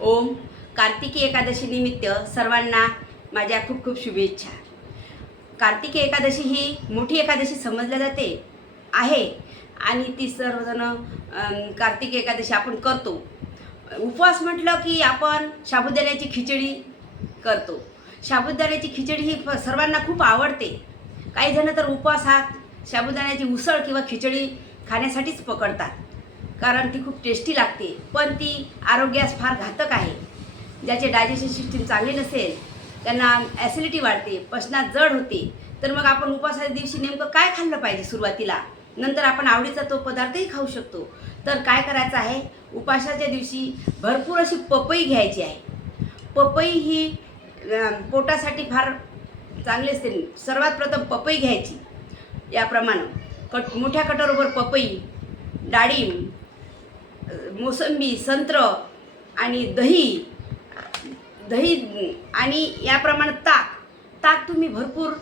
ओम. कार्तिकी एकादशी निमित्त सर्वांना माझ्या खूप खूप शुभेच्छा. कार्तिकी एकादशी ही मोठी एकादशी समजल्या जाते आहे आणि ती सर्वजण कार्तिकी एकादशी आपण करतो. उपवास म्हटलं की आपण साबुदाण्याची खिचडी करतो. साबुदाण्याची खिचडी ही सर्वांना खूप आवडते. काही जण तर उपवासात साबुदाण्याची उसळ किंवा खिचडी खाण्यासाठीच पकडतात, कारण ती खूप टेस्टी लागते, पण ती आरोग्यास फार घातक आहे. ज्याचे डायजेशन सिस्टीम चांगली नसेल त्यांना ॲसिडिटी वाढते, पचनात जड होते. तर मग आपण उपवासाच्या दिवशी नेमकं काय खाल्लं पाहिजे सुरुवातीला, नंतर आपण आवडीचा तो पदार्थही खाऊ शकतो. तर काय करायचं आहे, उपवासाच्या दिवशी भरपूर अशी पपई घ्यायची आहे. पपई ही पोटासाठी फार चांगली असते. सर्वात प्रथम पपई घ्यायची याप्रमाणे मोठ्या कटोरीवर पपई, डाळिंब, मोसंबी, संत्र आणि दही आणि याप्रमाणे ताक तुम्ही भरपूर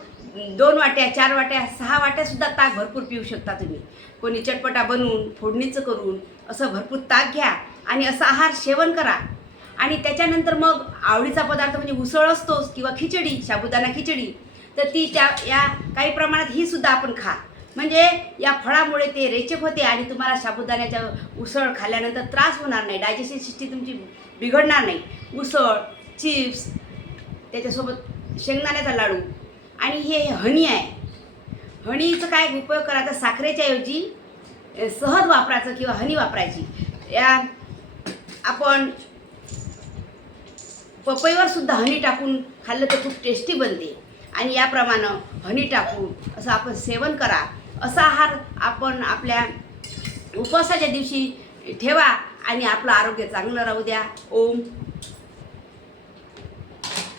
2 वाट्या, 4 वाट्या, 6 वाट्यासुद्धा ताक भरपूर पिऊ शकता तुम्ही. कोणी चटपटा बनवून फोडणीचं करून असं भरपूर ताक घ्या आणि असं आहार सेवन करा. आणि त्याच्यानंतर मग आवडीचा पदार्थ म्हणजे उसळ असतोच किंवा खिचडी, साबुदाणा खिचडी, तर ती या काही प्रमाणात ही सुद्धा आपण खा. म्हणजे या फळामुळे ते रेचक होते आणि तुम्हाला साबुदाण्याच्या उसळ खाल्ल्यानंतर त्रास होणार नाही, डायजेशन सिस्टीम तुमची बिघडणार नाही. उसळ, चिप्स, त्याच्यासोबत शेंगदाण्याचा लाडू आणि हे हनी आहे. हनीचं काय उपयोग करायचा, साखरेच्या ऐवजी सहज वापरायचं किंवा हनी वापरायची. या आपण पपईवर सुद्धा हनी टाकून खाल्लं तर खूप टेस्टी बनते. आणि याप्रमाणे हनी टाकून असं आपण सेवन करा. असा आहार आपण आपल्या उपवासाच्या दिवशी ठेवा आणि आपलं आरोग्य चांगलं राहू द्या. ओम.